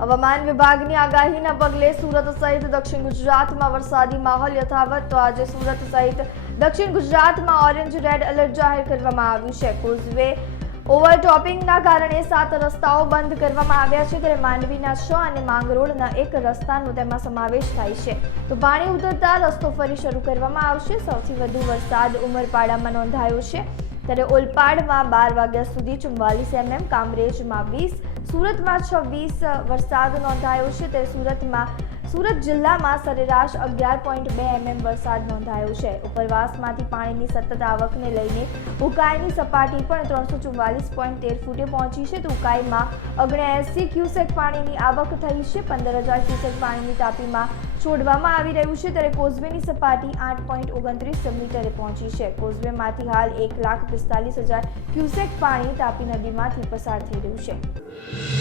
હવામાન વિભાગની આગાહીના પગલે સુરત સહિત દક્ષિણ ગુજરાતમાં વરસાદી માહોલ યથાવત. તો આજે સુરત સહિત દક્ષિણ ગુજરાતમાં ઓરેન્જ રેડ એલર્ટ જાહેર કરવામાં આવ્યું છે. કોઝવે ઓવરટોપિંગના કારણે સાત રસ્તાઓ બંધ કરવામાં આવ્યા છે. ત્યારે માંડવીના છ અને માંગરોળના એક રસ્તાનો તેમાં સમાવેશ થાય છે. તો પાણી ઉતરતા રસ્તો ફરી શરૂ કરવામાં આવશે. સૌથી વધુ વરસાદ ઉમરપાડામાં નોંધાયો છે. ત્યારે ઓલપાડમાં બાર વાગ્યા સુધી ચુમ્માલીસ એમએમ, કામરેજમાં વીસ, સુરતમાં છવ્વીસ વરસાદ નોંધાયો છે. ત્યારે સુરતમાં સુરત જિલ્લામાં સરેરાશ અગિયાર પોઈન્ટ બે એમએમ વરસાદ નોંધાયો છે. ઉપરવાસમાંથી પાણીની સતત આવકને લઈને ઉકાઈની સપાટી પણ ત્રણસો ચુમ્માલીસ પોઈન્ટ તેર ફૂટે પહોંચી છે. તો ઉકાઈમાં ઓગણએંસી ક્યુસેક પાણીની આવક થઈ છે. પંદર હજાર ક્યુસેક પાણીની તાપીમાં છોડવામાં આવી રહ્યું છે. ત્યારે કોઝવેની સપાટી આઠ પોઈન્ટ ઓગણત્રીસ મીટરે પહોંચી છે. કોઝવેમાંથી હાલ એક લાખ પિસ્તાલીસ હજાર ક્યુસેક પાણી તાપી નદીમાંથી પસાર થઈ રહ્યું છે.